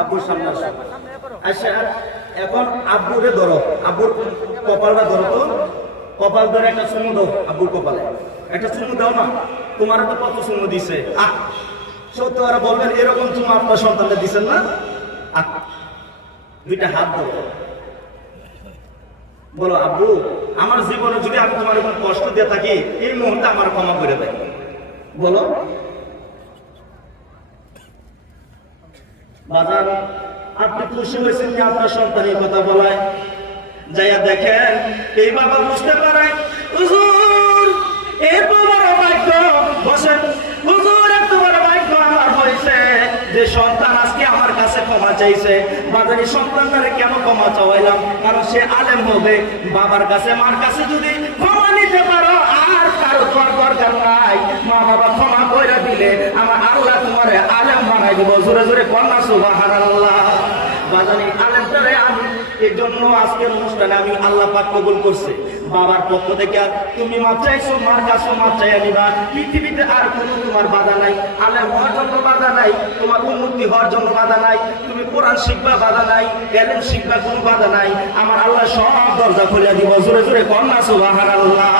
আব্বুর সামনে আসো। আচ্ছা এখন আব্বুরে ধরো, আব্বুর কপালটা ধরো তো, কপাল ধরে একটা চুমু দাও আব্বুর কপালে, একটা চুমু দাও না। তোমার তো কত চুমু দিছে, সত্য ওরা বলবেন এরকম চুমু আপনার সন্তানকে দিচ্ছেন না। দুইটা হাত ধরো, বলো আব্বু আমার জীবনে যদি আমি তোমার কোনো কষ্ট দিয়ে থাকি এই মুহূর্তে আমার ক্ষমা করে দেয়। বলো বাজার আপনি খুশি হয়েছেন যে আপনার সন্তানের কথা বলায়, যাইয়া দেখেন এই বাবা বুঝতে পারে হুজুর এত বড় ভাগ্য, বসেন হুজুর এত বড় ভাগ্য আমার হয়েছে যে সন্তান আজকে আমার কাছে ক্ষমা চাইছে। বাজারে সন্তানটারে কেন ক্ষমা চাওয়াইলাম? কারণ সে আলেম হবে, বাবার কাছে মার কাছে যদি ক্ষমা নিতে পারো আর কারো তোমার দরকার নাই, মা বাবা ক্ষমা করে দিলে আমার আল্লাহ তোমার আলেম বানাই দিব। জোরে জোরে কন্যা সুবহানাল্লাহ। বাজারে আলেমটারে আমি এই জন্য আজকের অনুষ্ঠানে আমি আল্লাহ পাক কবুল করছে। বাবার পক্ষ থেকে তুমি মাপ চাইছো, মার কাছেও মাপ চাইয়া নিবা। পৃথিবীতে আর কোনো তোমার বাধা নাই, আলেম হওয়ার জন্য বাধা নাই, তোমার উন্নতি হওয়ার জন্য বাধা নাই, তুমি কোরআন শিখবা বাধা নাই, এলেম শিখবা কোনো বাধা নাই। আমার আল্লাহ সব দরজা খুলে দিব। জোরে জোরে কন্যা সুবহানাল্লাহ।